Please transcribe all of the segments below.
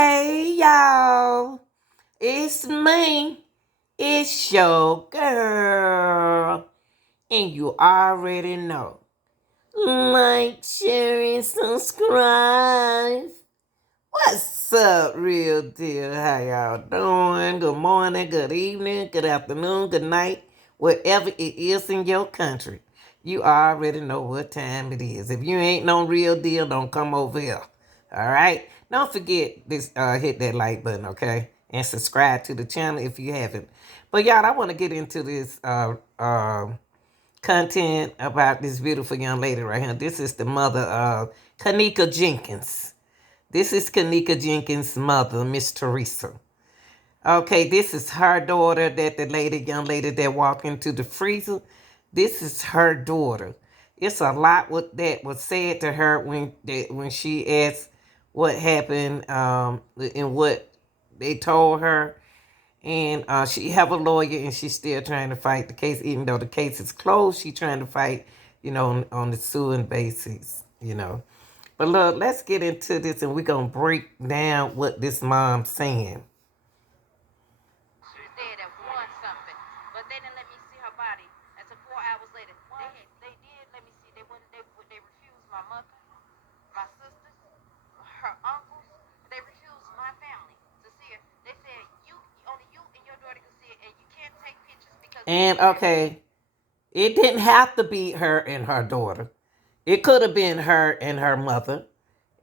Hey y'all, it's me. It's your girl. And you already know. Like, share, and subscribe. What's up, real deal? How y'all doing? Good morning, good evening, good afternoon, good night, wherever it is in your country. You already know what time it is. If you ain't no real deal, don't come over here. All right? Don't forget this. Hit that like button, okay? And subscribe to the channel if you haven't. But y'all, I want to get into this content about this beautiful young lady right here. This is the mother of Kenneka Jenkins. This is Kenneka Jenkins' mother, Miss Teresa. Okay, this is her daughter, that the young lady that walked into the freezer. This is her daughter. It's a lot what that was said to her when she asked what happened and what they told her. And she have a lawyer and she's still trying to fight the case, even though the case is closed. She's trying to fight, on the suing basis. But look, let's get into this and we're going to break down what this mom's saying. Said at one something, but they didn't let me see her body until 4 hours later. They did let me see. They wouldn't. They refused my mother, my sisters, her uncles. They refused my family to see her. They said only you and your daughter can see it, and you can't take pictures because. And okay, it didn't have to be her and her daughter. It could have been her and her mother.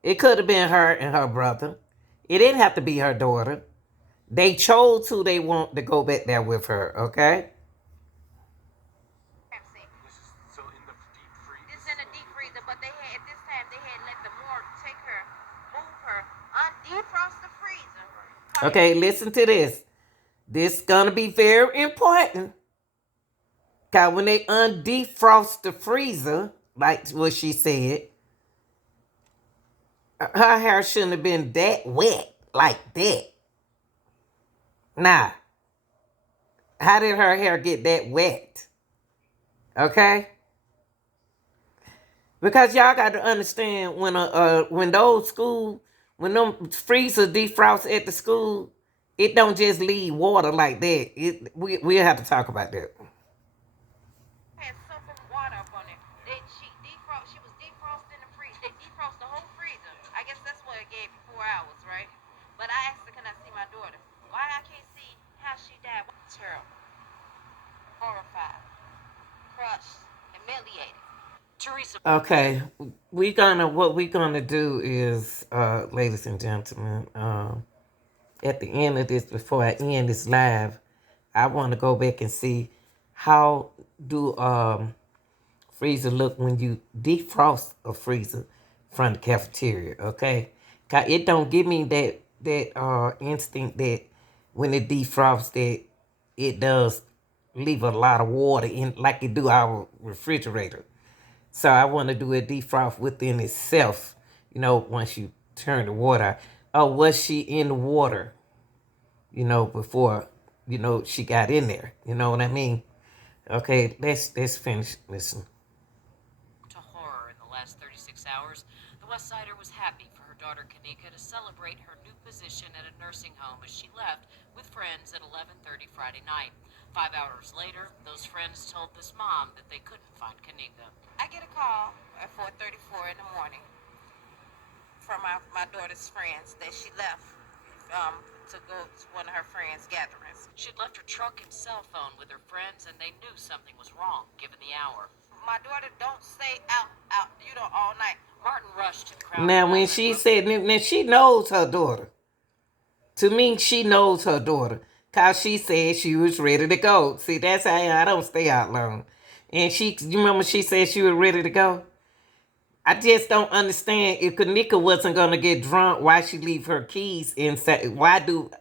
It could have been her and her brother. It didn't have to be her daughter. They chose who they want to go back there with her, okay? So in the deep freezer. This in a deep freezer, but they had at this time they had let the morgue take her, move her, undefrost the freezer. Okay, listen to this. This is gonna be very important. Cause when they undefrost the freezer, like what she said, her hair shouldn't have been that wet like that. Nah, how did her hair get that wet? Okay, because y'all got to understand when them freezers defrost at the school, it don't just leave water like that. We'll have to talk about that. Had soap and water up on it. She was defrosted in the freezer. They defrost the whole freezer. I guess that's what it gave you 4 hours, right? But I asked her, can I see my daughter? Why I can't see how she died? Terrible, horrified, crushed, humiliated. Teresa. Okay, what we gonna do is, ladies and gentlemen, at the end of this, before I end this live, I want to go back and see how do freezer look when you defrost a freezer from the cafeteria. Okay, 'cause it don't give me that instinct that when it defrosts that it does leave a lot of water in like it do our refrigerator. So I want to do a defrost within itself. Once you turn the water. Oh, was she in the water? Before she got in there. You know what I mean? Okay, let's finish. Listen. To horror in the last 36 hours, the West Sider was happy for her daughter Kenneka to celebrate her new position at a nursing home as she left with friends at 11:30 Friday night. 5 hours later, those friends told this mom that they couldn't find Kenneka. I get a call at 4:34 in the morning from my daughter's friends that she left to go to one of her friends' gatherings. She'd left her truck and cell phone with her friends, and they knew something was wrong given the hour. My daughter don't stay out, all night. Martin rushed to the crowd. Now, when she said, now she knows her daughter. To me, she knows her daughter. Because she said she was ready to go. See, that's how I don't stay out long. And you remember she said she was ready to go? I just don't understand if Kenneka wasn't going to get drunk, why she leave her keys inside. Why do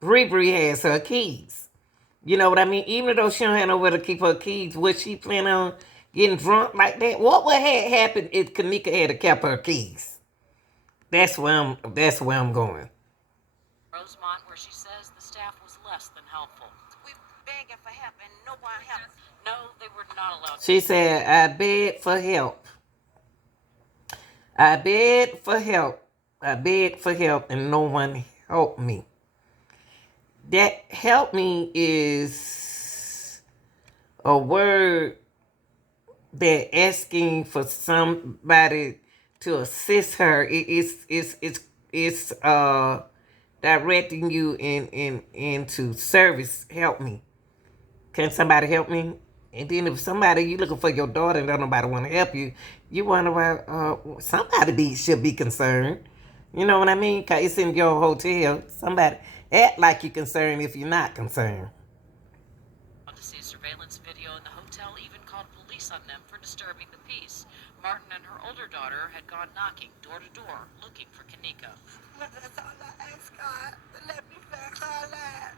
Bree has her keys? You know what I mean? Even though she don't have nowhere to keep her keys, was she planning on getting drunk like that? What would have happened if Kenneka had kept her keys? That's where I'm going. Rosemont, where she says the staff was less than helpful. We begging for help and no one helped. No, they were not allowed. She said, I beg for help. I beg for help. I begged for help and no one helped me. That help me is a word that asking for somebody to assist her. It's directing you into service. Help me. Can somebody help me? And then if somebody you looking for your daughter and don't nobody want to help you, you wonder why somebody should be concerned. You know what I mean? 'Cause it's in your hotel. Somebody act like you're concerned if you're not concerned. To see a surveillance video in the hotel, even called police on them for disturbing the peace. Martin and her older daughter had gone knocking door to door looking for Kenneka. That's all I ask God to let me find her alive.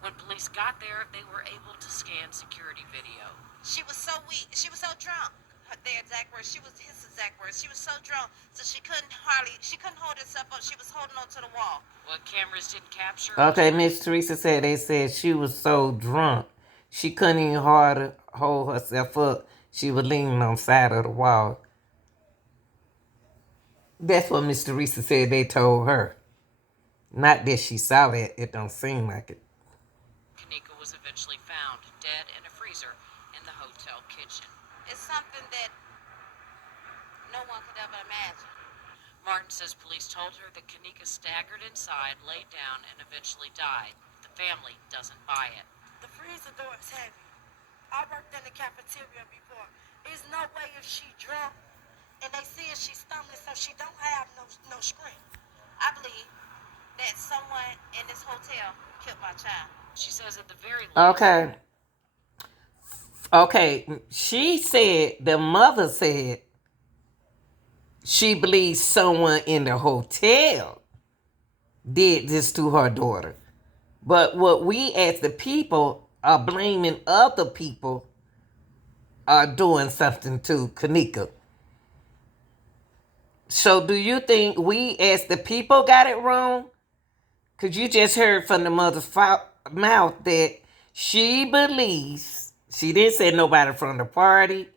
When police got there, they were able to scan security video. She was so weak. She was so drunk. Their exact words. She was his exact words. She was so drunk, so she couldn't hold herself up. She was holding on to the wall. What cameras didn't capture. Okay, Miss Teresa said they said she was so drunk she couldn't even hard hold herself up. She was leaning on the side of the wall. That's what Miss Teresa said they told her. Not that she saw it. It don't seem like it. Kenneka was eventually found dead in a freezer in the hotel kitchen. It's something that no one could ever imagine. Martin says police told her that Kenneka staggered inside, laid down, and eventually died. The family doesn't buy it. The freezer door is heavy. I worked in the cafeteria before. There's no way if she drunk and they see if she's stumbling, so she don't have no screen. I believe that someone in this hotel killed my child. She says at the very least. Okay. She said, the mother said, she believes someone in the hotel did this to her daughter. But what we as the people are blaming other people are doing something to Kenneka. So do you think we as the people got it wrong? Because you just heard from the mother's mouth that she believes, she didn't say nobody from the party,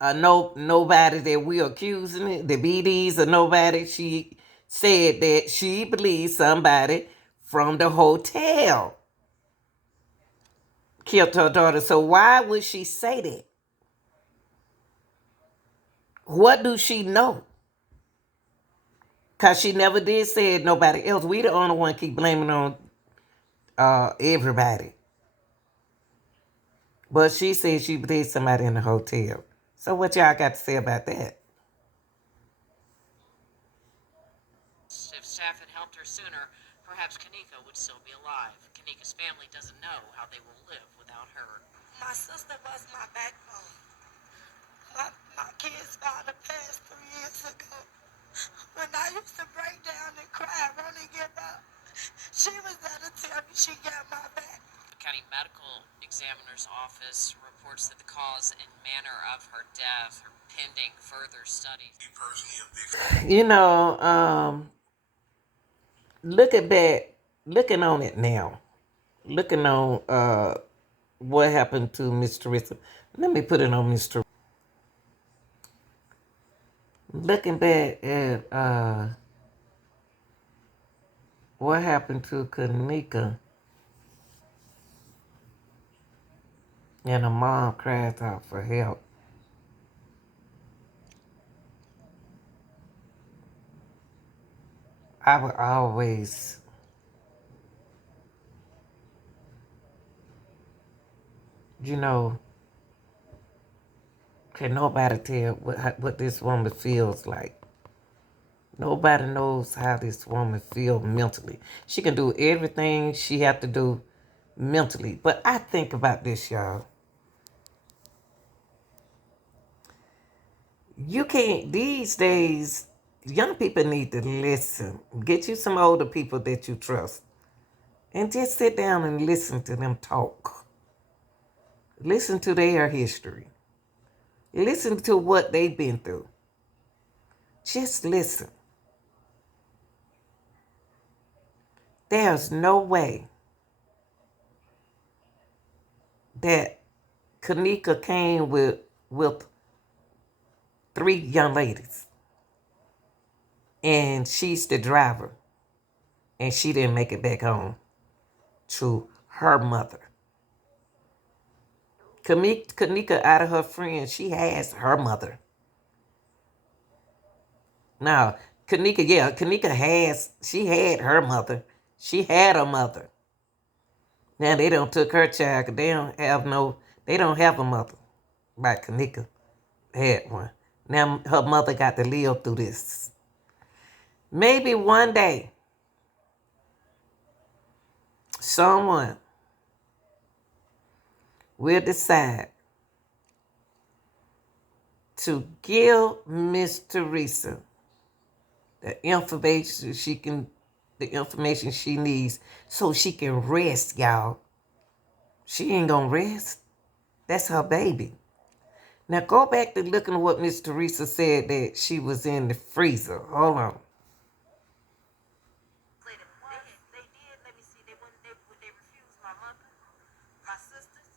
nobody that we accusing it, the BDs or nobody. She said that she believes somebody from the hotel killed her daughter. So why would she say that? What do she know? Because she never did say it nobody else. We the only one keep blaming on everybody. But she said she believes somebody in the hotel. So what y'all got to say about that? If staff had helped her sooner, perhaps Kenneka would still be alive. Kenneka's family doesn't know how they will live without her. My sister was my backbone. My kids' father passed 3 years ago. When I used to break down and cry, want to give up, she was there to tell me she got my back. The county medical examiner's office reports that the cause and manner of her death are pending further studies. You know, looking on it now, looking on what happened to Miss Teresa. Let me put it on Miss Teresa. Looking back at what happened to Kenneka, and her mom cries out for help. I would always, you know, can nobody tell what this woman feels like. Nobody knows how this woman feels mentally. She can do everything she have to do mentally. But I think about this, y'all. You can't, these days, young people need to listen. Get you some older people that you trust. And just sit down and listen to them talk. Listen to their history. Listen to what they've been through. Just listen. There's no way that Kenneka came with 3 young ladies. and she's the driver, and she didn't make it back home to her mother. Kenneka, out of her friends, she has her mother. Now, Kenneka she had her mother. She had a mother. Now they don't took her child 'cause they don't have a mother. Like Kenneka had one. Now her mother got to live through this. Maybe one day, someone will decide to give Miss Teresa the information she needs so she can rest, y'all. She ain't gonna rest. That's her baby. Now go back to looking at what Miss Teresa said that she was in the freezer. Hold on. They did. Let me see. They refused my mother, my sisters,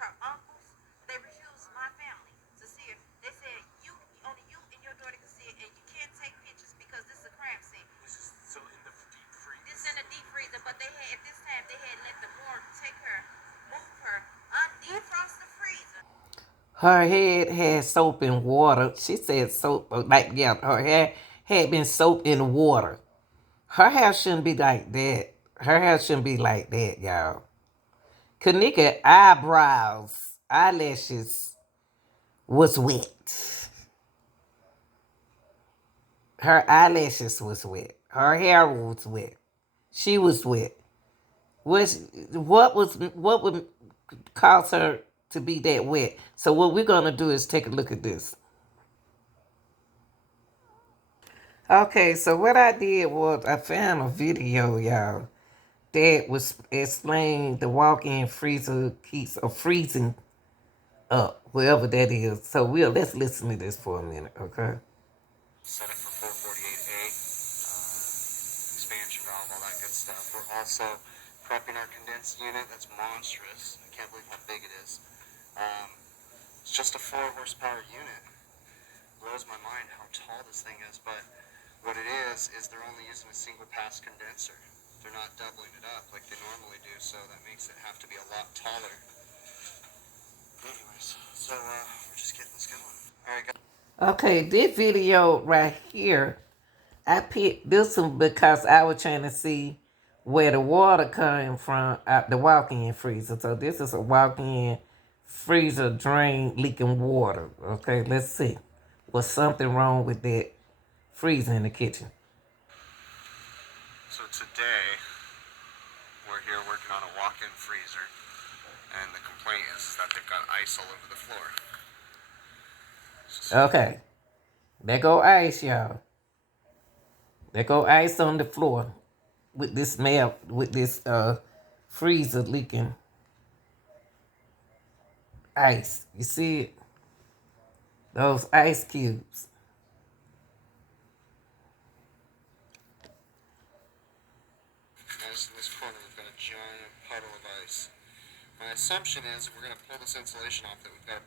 her uncles. They refused my family to see it. They said only you and your daughter can see it, and you can't take pictures because this is a crime scene. This is still in the deep freezer. This is in the deep freezer, but at this time they had let the morgue take her, move her, undefrost the freezer. Her head had soap and water. She said soap, her hair had been soaked in water. Her hair shouldn't be like that. Her hair shouldn't be like that, y'all. Kenneka eyelashes was wet. Her eyelashes was wet. Her hair was wet. She was wet. What would cause her to be that wet? So what we're gonna do is take a look at this. Okay, so what I did was I found a video, y'all, that was explaining the walk-in freezer keeps freezing up, wherever that is. So let's listen to this for a minute, okay? Set it for 448A, expansion valve, all that good stuff. We're also prepping our condensed unit. That's monstrous. I can't believe how big it is. It's just a 4 horsepower unit. Blows my mind how tall this thing is, but what it is they're only using a single pass condenser. They're not doubling it up like they normally do, so that makes it have to be a lot taller. Anyways, so we're just getting this going. All right, guys. Okay, this video right here, I picked this one because I was trying to see where the water came from out the walk-in freezer. So this is a walk-in freezer drain leaking water. Okay, let's see. Was something wrong with that freezer in the kitchen? So today, we're here working on a walk-in freezer, and the complaint is that they've got ice all over the floor. Okay, there go ice, y'all. There go ice on the floor with this freezer leaking ice. You see it? Those ice cubes. Notice in this corner we've got a giant puddle of ice. My assumption is we're going to pull this insulation off that we've got